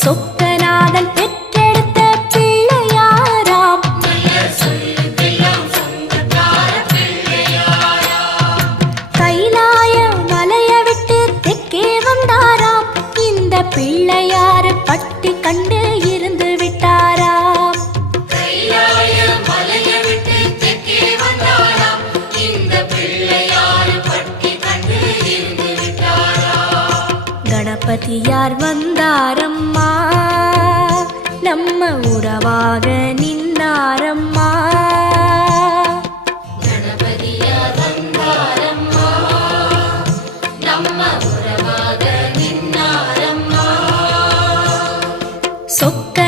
சொக்கநாதன் பெற்றெடுத்த பிள்ளையாராம். கைலாய மலைய விட்டு தெற்கே வந்தாராம். இந்த பிள்ளையாரு பட்டி கண்டு இருந்து விட்டாராம். கணபதியார் வந்தாரம்மா, நம்ம உறவாக நின்னாரம்மா. கணபதியார் வந்தாரம்மா, நம்ம உறவாக நின்னாரம்மா. சொக்க